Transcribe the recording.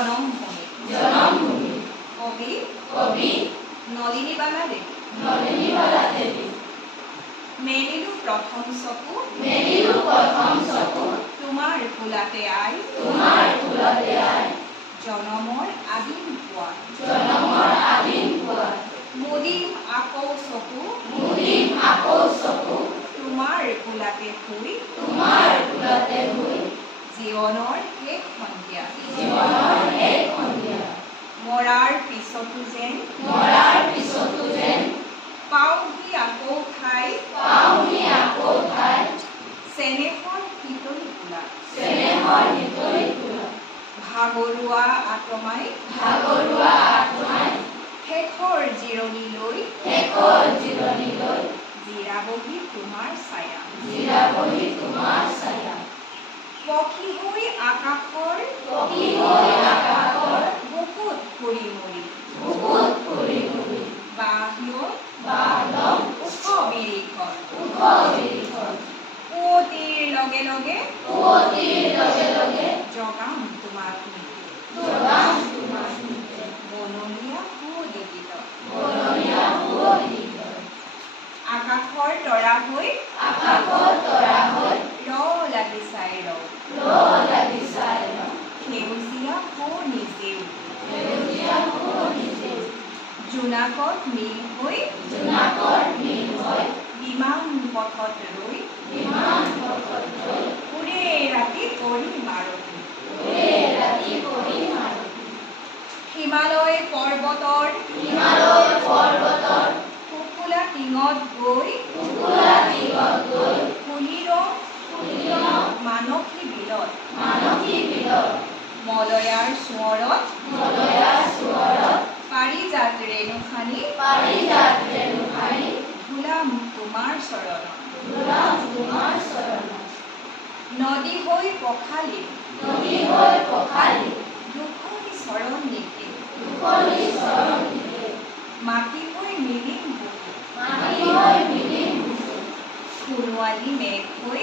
জনমভূমি কবি নলিনীবালা দেৱী মেলিলো প্ৰথম চকু তোমাৰ ফুলাতে আই জনমৰ আদিম পোৱা মুদিম আকৌ চকু তোমাৰ ফুলাতে শুই জীৱনৰ শেষ সন্ধিয়া মৰাৰ পিছতো যেন পাওঁহি আকৌ ঠাই চেনেহৰ শীতলি ফুলা ভাগৰুৱা আত্মাই শেষৰ জিৰণিলৈ জিৰাবহি তোমাৰ ছায়া পক্ষী হৈ আকাশৰ বুকুত ফুৰি মৰি উখ বিৰিখৰ পুৱতিৰ লগে লগে জগাম তোমাক বননীয়া সুদিগিত আকাশৰ তৰা হৈ ৰ লাগি চাই সেউজীয়া নিজেও জোনাকত নীল হৈ বিমান পথত ৰৈ উৰে ৰাতি কৰি মাৰতি হিমালয় পৰ্বতৰ কুকুলা টিঙত গৈ কুলিৰ মানসী বিলত মলয়াৰ সোঁৱৰত পাৰিজাত ৰেণুখানি ধুলাম তোমাৰ চৰণত নদী হৈ পখালি দুখনি চৰণ নিকে মাটি হৈ মিলিম সোণোৱালী মেঘ হৈ